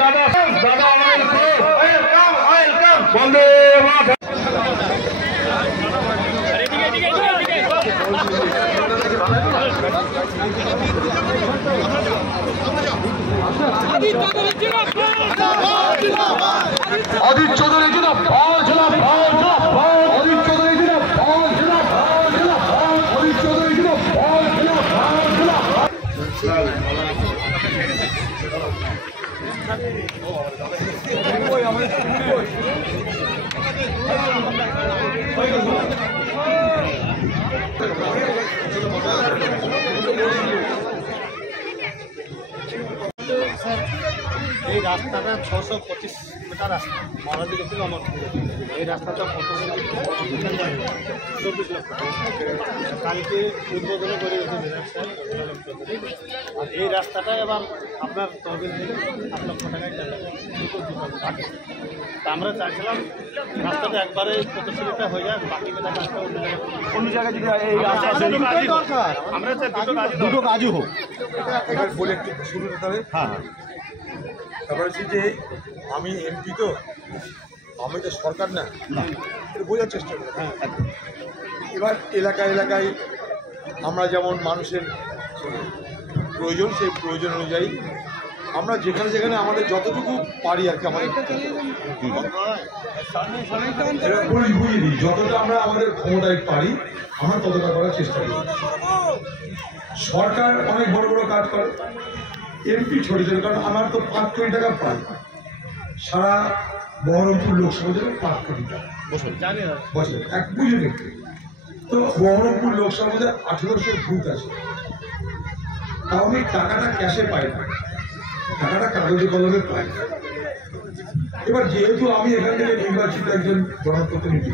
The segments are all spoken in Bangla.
দাদা দাদা ওয়েলকাম বন্দে মাতরম। অজিত চৌধুরী জিন্দাবাদ জিন্দাবাদ অজিত চৌধুরী জিন্দাবাদ জিন্দাবাদ অজিত চৌধুরী জিন্দাবাদ জিন্দাবাদ। এই রাস্তাটা 625 মিটার রাস্তা মহাদিকে থেকে অমরপুর। এই রাস্তাটা কত 24 লক্ষ কালকে উদ্বোধন করে গেছে। আর এই রাস্তাটা এবার আপনার তহবিল থেকে 8 লক্ষ টাকায় তা আমরা চাইছিলাম রাস্তাটা একবারে প্রতিশ্রুতিটা হয়ে যায়, বাকি টাকাটা অন্য জায়গায় যদি এই রাস্তা দরকার আমরা চাই দুটো কাজই হোক। এবার বলে একটু শুরু করতে হবে। হ্যাঁ তারপরে হচ্ছে যে আমি এমপি, তো আমি তো সরকার না, একটু বোঝার চেষ্টা করি। এবার এলাকায় আমরা যেমন মানুষের প্রয়োজন, সেই প্রয়োজন অনুযায়ী আমরা যেখানে যেখানে আমাদের যতটুকু পারি আর কি, আমাদের বুঝিয়ে দিই, যতটা আমরা আমাদের ক্ষমতায় পারি আমরা ততটা করার চেষ্টা করি। সরকার অনেক বড় বড় কাজ করে, এমপি ছোট ছোট, কারণ আমার তো 5 কোটি টাকা পাই সারা বহরমপুর লোকসভা জন্য, 5 কোটি টাকা বছর এক বুঝে দেখতে। তো বহরমপুর লোকসভা 1800 বুথ আছে, তাও আমি টাকাটা ক্যাশে পাই না, টাকাটা কাগজে কলমে পাই। এবার যেহেতু আমি এখান থেকে নির্বাচিত একজন জনপ্রতিনিধি,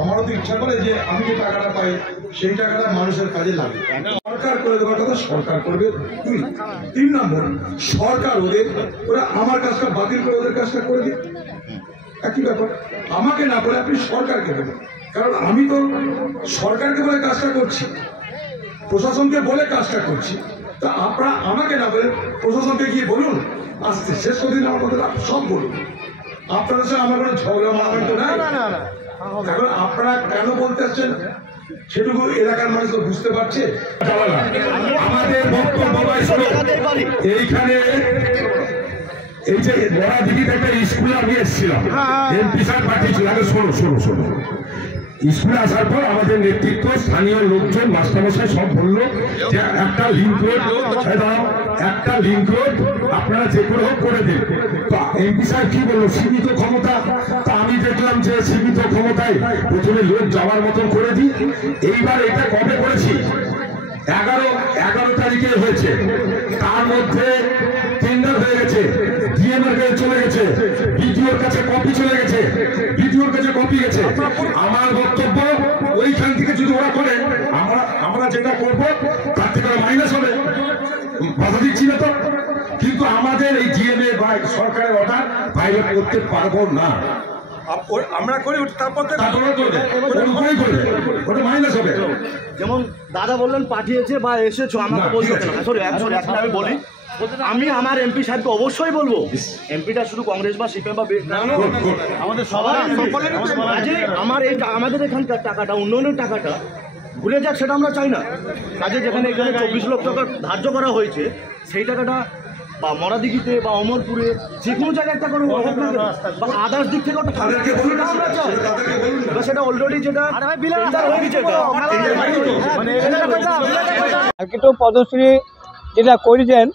আমারও তো ইচ্ছা করে যে আমি যে টাকাটা পাই সেই টাকাটা মানুষের কাজে লাগে। সরকার করে দেওয়ার কথা সরকার করবে, 2 3 নম্বর সরকার ওরা আমার কাজটা বাতিল করে ওদের কাজটা করে দিই, একই ব্যাপার। আমাকে না বলে আপনি সরকারকে দেবেন, কারণ আমি তো সরকারকে বলে কাজটা করছি, প্রশাসনকে বলে কাজটা করছি। তা আপনারা আমাকে না বলে প্রশাসনকে গিয়ে বলুন, আসতে শেষ কদিন আমার কথা সব বলুন। আপনাদের সঙ্গে আমার কোনো ঝগড়া মারামারি তো নাই। এখন আপনারা কেন বলতে আসছেন সেটুকু এলাকার মানুষ তো বুঝতে পারছে। আমাদের বক্তব্য এইখানে এই যে বড়া দিঘিতে একটা স্কুলে আমি এসেছিলাম, এমপি স্যার পাঠিয়েছিল। আগে শোনো স্কুলে আসার পর আমাদের নেতৃত্ব, স্থানীয় লোকজন, মাস্টারমশাই সব বললো যে একটা লিঙ্ক রোড আপনারা যে করে হোক করে দিন। এমপি সাহেব কি বললো, সীমিত ক্ষমতা। তা আমি দেখলাম যে সীমিত ক্ষমতায় প্রথমে লোক যাওয়ার মতন করে দিই। এইবার এটা কবে করেছি, 11 তারিখে হয়েছে, তার মধ্যে টেন্ডার হয়ে গেছে, ডিএম এর কাছে চলে গেছে, বিডিওর কাছে কপি চলে গেছে, বিডিওর কাছে কপি গেছে। আমার বক্তব্য ওইখান থেকে যদি ওরা করে, আমরা যেটা করবো তার থেকে মাইনাস হবে, বাধা দিচ্ছি না তো। কিন্তু আমাদের এই ডিএম এ বা সরকারের অর্ডার ভাইলেট করতে পারবো না। আমরা করি তারপর ওটা মাইনাস হবে। যেমন দাদা বললেন পাঠিয়েছে বা এসেছো, আমাকে বলছো না। সরি এখন আমি বলি, আমি আমার এমপি সাহেবকে অবশ্যই বলবো, এমপিটা শুধু কংগ্রেস বা সিপিএম বা আমাদের সবার আমার এই আমাদের এখানকার টাকাটা, উন্নয়নের টাকাটা ভুলে যাক, সেটা আমরা চাই না। কাজে যেখানে এখানে 24 লক্ষ টাকা ধার্য করা হয়েছে, সেই টাকাটা বা মরাদিঘিতে বা অমরপুরে যে কোনো জায়গায় একটা করে বা আদার্স দিক থেকে ওটা আমরা চাই। সেটা অলরেডি যেটা পদশ্রী যেটা করেছেন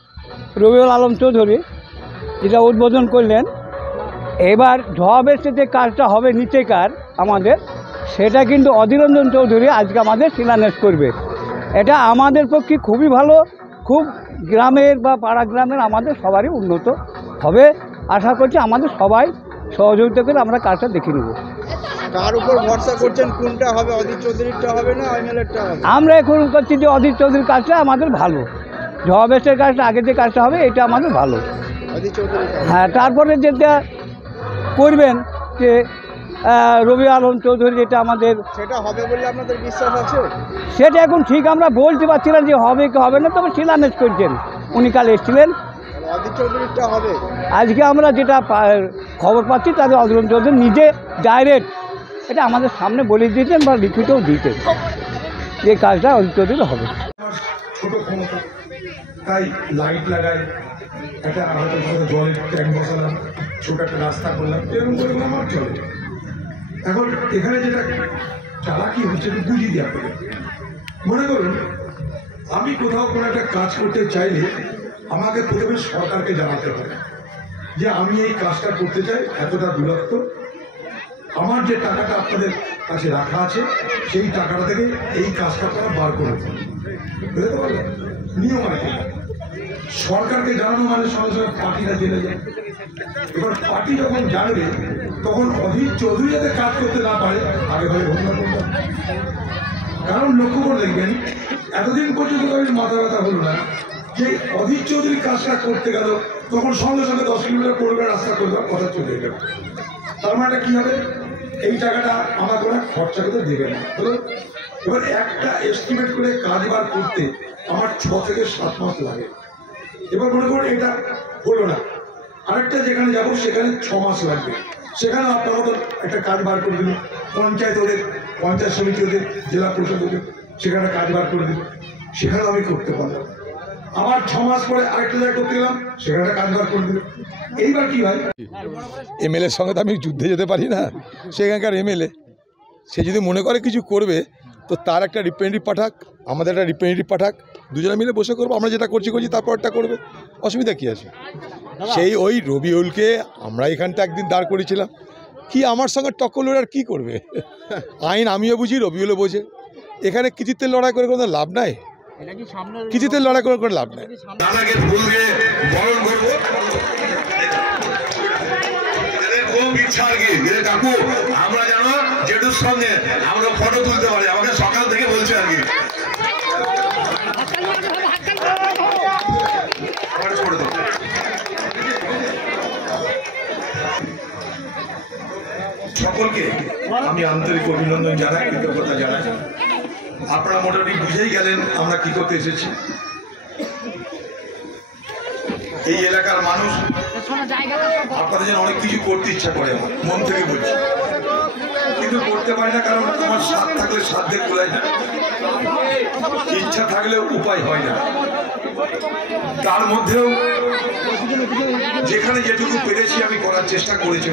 রবিউল আলম চৌধুরী, যেটা উদ্বোধন করলেন, এবার ঝড়ের যে কাজটা হবে নিচেকার আমাদের, সেটা কিন্তু অধীররঞ্জন চৌধুরী আজকে আমাদের শিলান্যাস করবে। এটা আমাদের পক্ষে খুবই ভালো, খুব গ্রামের বা পাড়া গ্রামের আমাদের সবারই উন্নত হবে আশা করছি। আমাদের সবাই সহযোগিতা করে আমরা কাজটা দেখে নেব। কার উপর ভরসা করছেন, কোনটা হবে, অজিত চৌধুরীরটা হবে না এমএলএরটা হবে? আমরা এখন করছি যে অজিত চৌধুরীর কাজটা আমাদের ভালো, ঝড়ের কাজটা আগে যে কাজটা হবে এটা আমাদের ভালো। অজিত চৌধুরী, হ্যাঁ, তারপরে যেটা করবেন যে রবি আলম চৌধুরী, যেটা আমাদের সেটা হবে বলে আপনাদের বিশ্বাস আছে? সেটা এখন ঠিক আমরা বলতে পারছি না যে হবে কি হবে না, তবে শিলান্যাস করছেন। উনি কাল এসেছিলেন। অধীর চৌধুরীরটা হবে। আজকে আমরা যেটা খবর পাচ্ছি তাদের অধীর চৌধুরী নিজে ডাইরেক্ট এটা আমাদের সামনে বলে দিয়েছেন বা লিখিতও দিতেন যে কাজটা অধীর চৌধুরী হবে। ছোট ক্ষমতা, তাই লাইট লাগাই, একটা হয়তো জলের ট্যাঙ্ক বসালাম, ছোট একটা রাস্তা করলাম, এরকম করে আমার চলে। এখন এখানে যেটা চালাকি হচ্ছে একটু বুঝিয়ে দেওয়া করে। মনে করুন আমি কোথাও কোনো একটা কাজ করতে চাইলে আমাকে প্রথমে সরকারকে জানাতে হবে যে আমি এই কাজটা করতে চাই, এতটা দূরত্ব, আমার যে টাকাটা আপনাদের কাছে রাখা আছে সেই টাকাটা থেকে এই কাজটা আপনারা বার করে দেবেন। বুঝতে পারলেন? নিয়ম আর কি। সরকারকে জানানো মানে সঙ্গে সঙ্গে পার্টিরা জেনে যায়। এবার পার্টি যখন জানবে তখন অধীর চৌধুরী যাতে কাজ করতে না পারে আগে ভাগে ঘোষণা করবে। কারণ লক্ষ্য করে দেখবেন এতদিন পর্যন্ত তাদের মাথা ব্যথা হলো না যে অধীর চৌধুরী কাজটা করতে গেল তখন সঙ্গে সঙ্গে 10 কিলোমিটার পড়বে রাস্তা করবে, কথা চলে গেল। তার মানে কি হবে? এই টাকাটা আমার কোনো খরচা করতে দেবে না। এবার একটা এস্টিমেট করে কাজ বার করতে আমার 6 থেকে 7 মাস লাগে। এবার মনে করুন এটা হলো না, আরেকটা যেখানে যাবো সেখানে 6 মাস লাগবে। সেখানে আপনার মতো একটা কাজ বার করে দিল পঞ্চায়েত, ওদের পঞ্চায়েত সমিতি, ওদের জেলা পরিষদ, ওদের সেখানে কাজ বার করে দিল, সেখানেও আমি করতে পারলাম। আবার 6 মাস পরে আরেকটা জায়গায় করতে গেলাম, সেখানে কাজ বার করে দিল। এইবার কি হয়, এমএলএর সঙ্গে তো আমি যুদ্ধে যেতে পারি না। সেখানকার এমএলএ সে যদি মনে করে কিছু করবে তো তার একটা রিপ্রেজেন্টেটিভ পাঠাক, আমাদের একটা রিপ্রেজেন্টেটিভ পাঠাক, দুজনে মিলে বসে করবো। আমরা যেটা করছি তারপরটা করবে, অসুবিধা কী আছে? সেই ওই রবিউলকে আমরা এখানটা একদিন দাঁড় করেছিলাম, কি আমার সঙ্গে টক্কর আর কী করবে? আইন আমিও বুঝি, রবিউলও বোঝে। এখানে কৃতিত্বের লড়াই করে কোনো লাভ নাই, কৃতিত্বের লড়াই করে কোনো লাভ নাই। দাদাকে ফুল দিয়ে বরণ করবো, খুব ইচ্ছা আর কি যে কাকু আমরা যেন জেঠুর সঙ্গে আমরা ফটো তুলতে পারি, আমাকে সকাল থেকে বলছে আর কি। সকলকে আমি আন্তরিক অভিনন্দন জানাই, কৃতজ্ঞতা জানাই। আপনারা মোটামুটি বুঝেই গেলেন আমরা কি করতে এসেছি। এই এলাকার মানুষ আপনাদের জন্য অনেক কিছু করতে ইচ্ছা করে, আমার মন থেকে বলছি, কিন্তু করতে পারি না কারণ আমার সাথ থাকলে সাধ্যে কুলায় না, ইচ্ছা থাকলেও উপায় হয় না। তার মধ্যেও যেখানে যেটুকু পেরেছি আমি করার চেষ্টা করেছি।